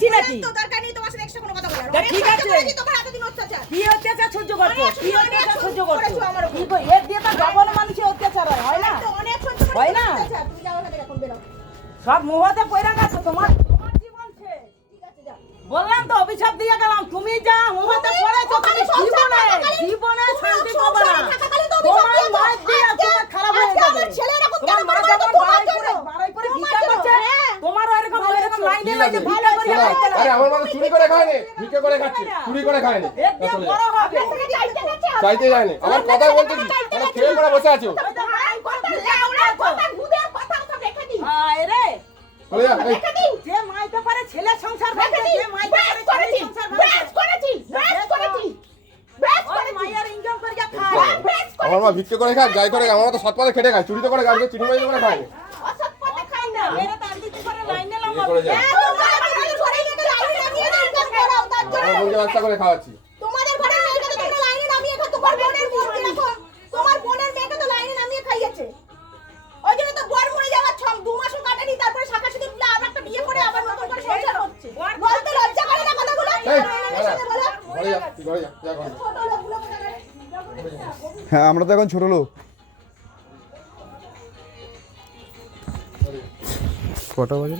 পেয়েছি নাকি? তো দরকার নেই তোমার সাথে এক্সট্রা কোনো কথা বলার। ঠিক আছে, তোমার এতদিন অত্যাচার। কি অত্যাচার সহ্য করছো? কি অত্যাচার সহ্য করছো? আমার উপর। কি কই এর দিয়ে তো ডবল মানুষের অত্যাচার হয় না? তো অনেক সহ্য করেছো হয় না? অত্যাচার। তুমি যাও এখান থেকে এখন বেরো। সব মুহূর্তে পয়রা গেছে তোমার জীবন শেষ। ঠিক আছে যাও। বললাম তো অভিশাপ দিয়ে গেলাম, তুমি যা মুহূর্তে পড়েছো তুমি জীবনে শান্তি পাবে না। তোমার মায়ের দিয়ে তোমার খারাপ হয়ে যাবে। তোমার মা যখন বাড়াই করে ভিক্ষা করছে, তোমারও এরকম লাইনে লাইনে ভিক্ষা করে খাইতে লাগে। আরে আমার মা চুরি করে খায়নি, ভিক্ষা করে খাচ্ছে, চুরি করে খায়নি। এর দিয়ে বড় হবে। চাইতে যায়নি, আমার কথা বলতে কি? মানে খেয়ে পড়ে বসে আছো। হায় রে, চলে যা, এই, যে মাইতে পারে ছেলে সংসার ভাঙবে, যে মাইতে পারে ছেলে সংসার ভাঙবে। ওই মায়ের ইনকাম করিয়া খায়। আমার মা ভিক্ষা করে খায়, যাই করে খায়, আমার মা তো সৎ পথে খেটে খায়, চুরি তো করে খায়, চিনি মাইনি করে খায়। অসৎ পথে খায় না। মেরে তার দিতে করে লাইনে বিয়ে লাগাবো। করে যায়। আমার বোনকে ব্যবসা করে খাওয়াচ্ছি। তোমাদের ঘরে মেয়েকে তো তোমরা লাইনে নামিয়ে খাও, তোমার বোনের বোনকে দেখো, তোমার বোনের মেয়েকে তো লাইনে নামিয়ে খাইয়েছে। ওই জন্য তো বর মরে যাওয়ার 2 মাসও কাটেনি, তারপরে শাখা সিঁদুর খুলে আবার একটা বিয়ে করে আবার নতুন করে সংসার হচ্ছে। বলতে লজ্জা করে না কথাগুলো? এই, মেয়ের সাথে বলো। ঘরে যা, তুই ঘরে যা, যা ঘরে যা। ছোট লোকগুলো কোথাকার? হ্যাঁ আমরা তো এখন ছোট লোক। কটা বাজে?